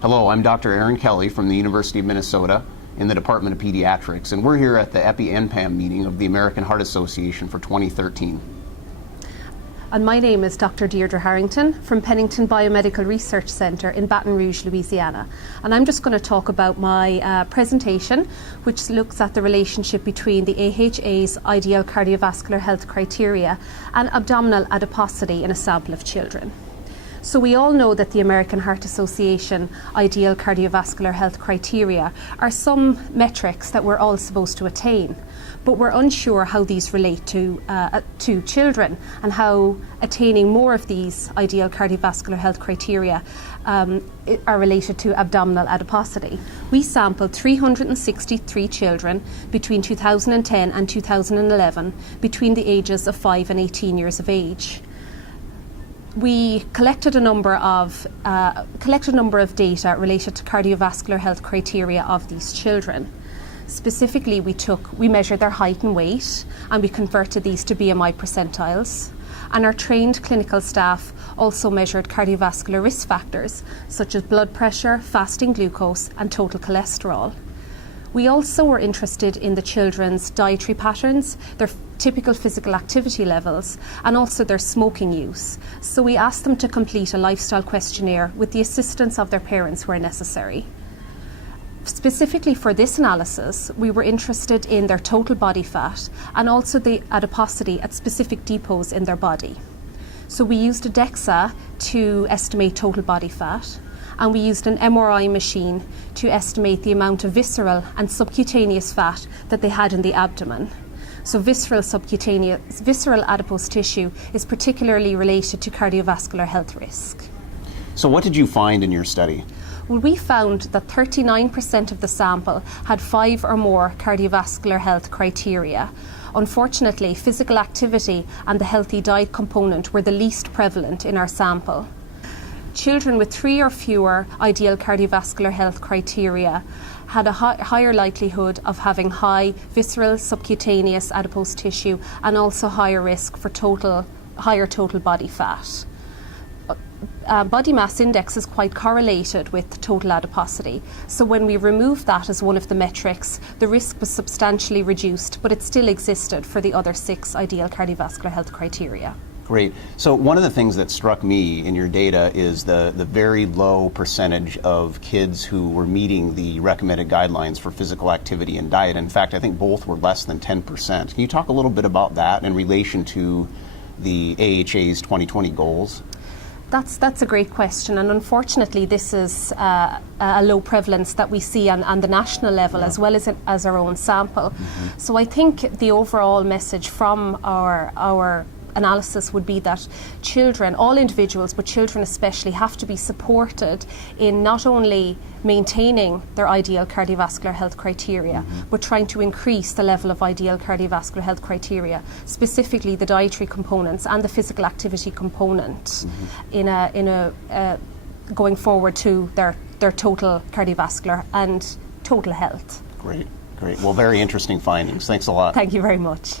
Hello, I'm Dr. Aaron Kelly from the University of Minnesota in the Department of Pediatrics, and we're here at the NPAM meeting of the American Heart Association for 2013. And my name is Dr. Deirdre Harrington from Pennington Biomedical Research Center in Baton Rouge, Louisiana. And I'm just going to talk about my presentation, which looks at the relationship between the AHA's ideal cardiovascular health criteria and abdominal adiposity in a sample of children. So we all know that the American Heart Association ideal cardiovascular health criteria are some metrics that we're all supposed to attain, but we're unsure how these relate to children and how attaining more of these ideal cardiovascular health criteria are related to abdominal adiposity. We sampled 363 children between 2010 and 2011 between the ages of 5 and 18 years of age. We collected a number of data related to cardiovascular health criteria of these children. Specifically, we measured their height and weight, and we converted these to BMI percentiles. And our trained clinical staff also measured cardiovascular risk factors such as blood pressure, fasting glucose, and total cholesterol. We also were interested in the children's dietary patterns, their typical physical activity levels, and also their smoking use. So we asked them to complete a lifestyle questionnaire with the assistance of their parents where necessary. Specifically for this analysis, we were interested in their total body fat and also the adiposity at specific depots in their body. So we used a DEXA to estimate total body fat, and we used an MRI machine to estimate the amount of visceral and subcutaneous fat that they had in the abdomen. So visceral adipose tissue is particularly related to cardiovascular health risk. So what did you find in your study? Well, we found that 39% of the sample had 5 or more cardiovascular health criteria. Unfortunately, physical activity and the healthy diet component were the least prevalent in our sample. Children with 3 or fewer ideal cardiovascular health criteria had a higher likelihood of having high visceral subcutaneous adipose tissue and also higher risk for higher total body fat. Body mass index is quite correlated with total adiposity. So when we removed that as one of the metrics, the risk was substantially reduced, but it still existed for the other 6 ideal cardiovascular health criteria. Great. So one of the things that struck me in your data is the very low percentage of kids who were meeting the recommended guidelines for physical activity and diet. In fact, I think both were less than 10%. Can you talk a little bit about that in relation to the AHA's 2020 goals? That's a great question, and unfortunately this is a low prevalence that we see on the national level as well as our own sample. Mm-hmm. So I think the overall message from our analysis would be that children, all individuals, but children especially, have to be supported in not only maintaining their ideal cardiovascular health criteria, but trying to increase the level of ideal cardiovascular health criteria, specifically the dietary components and the physical activity component going forward to their total cardiovascular and total health. Great. Well, very interesting findings. Thanks a lot. Thank you very much.